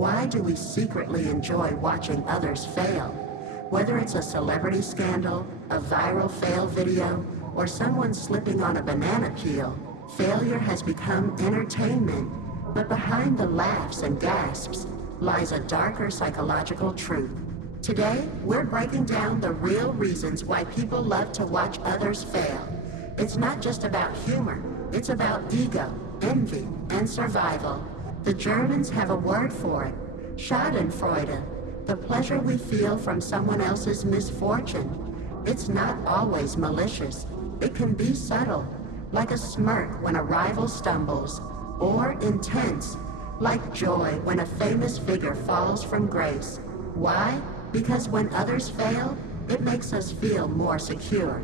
Why do we secretly enjoy watching others fail? Whether it's a celebrity scandal, a viral fail video, or someone slipping on a banana peel, failure has become entertainment. But behind the laughs and gasps lies a darker psychological truth. Today, we're breaking down the real reasons why people love to watch others fail. It's not just about humor, it's about ego, envy, and survival. The Germans have a word for it, Schadenfreude, the pleasure we feel from someone else's misfortune. It's not always malicious. It can be subtle, like a smirk when a rival stumbles, or intense, like joy when a famous figure falls from grace. Why? Because when others fail, it makes us feel more secure.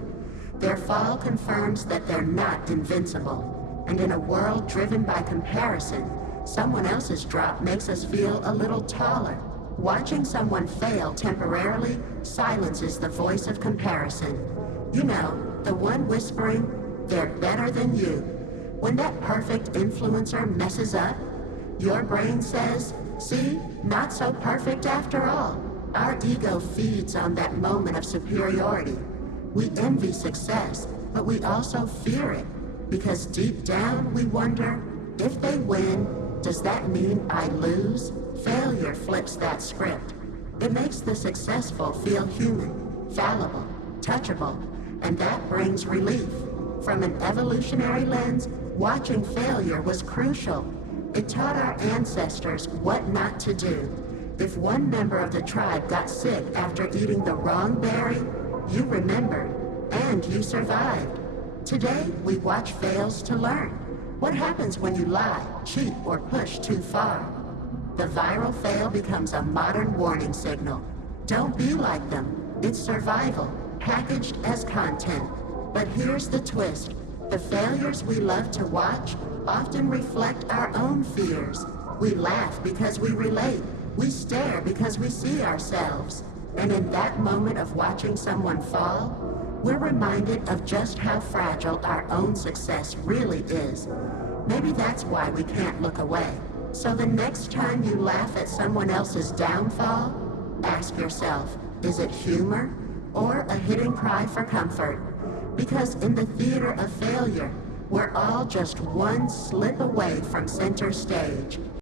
Their fall confirms that they're not invincible. And in a world driven by comparison, someone else's drop makes us feel a little taller. Watching someone fail temporarily silences the voice of comparison. You know, the one whispering, "They're better than you." When that perfect influencer messes up, your brain says, "See, not so perfect after all." Our ego feeds on that moment of superiority. We envy success, but we also fear it, because deep down we wonder, if they win, does that mean I lose? Failure flips that script. It makes the successful feel human, fallible, touchable, and that brings relief. From an evolutionary lens, watching failure was crucial. It taught our ancestors what not to do. If one member of the tribe got sick after eating the wrong berry, you remembered, and you survived. Today, we watch fails to learn. What happens when you lie, cheat, or push too far? The viral fail becomes a modern warning signal. Don't be like them. It's survival, packaged as content. But here's the twist. The failures we love to watch often reflect our own fears. We laugh because we relate. We stare because we see ourselves. And in that moment of watching someone fall, we're reminded of just how fragile our own success really is. Maybe that's why we can't look away. So the next time you laugh at someone else's downfall, ask yourself, is it humor or a hidden cry for comfort? Because in the theater of failure, we're all just one slip away from center stage.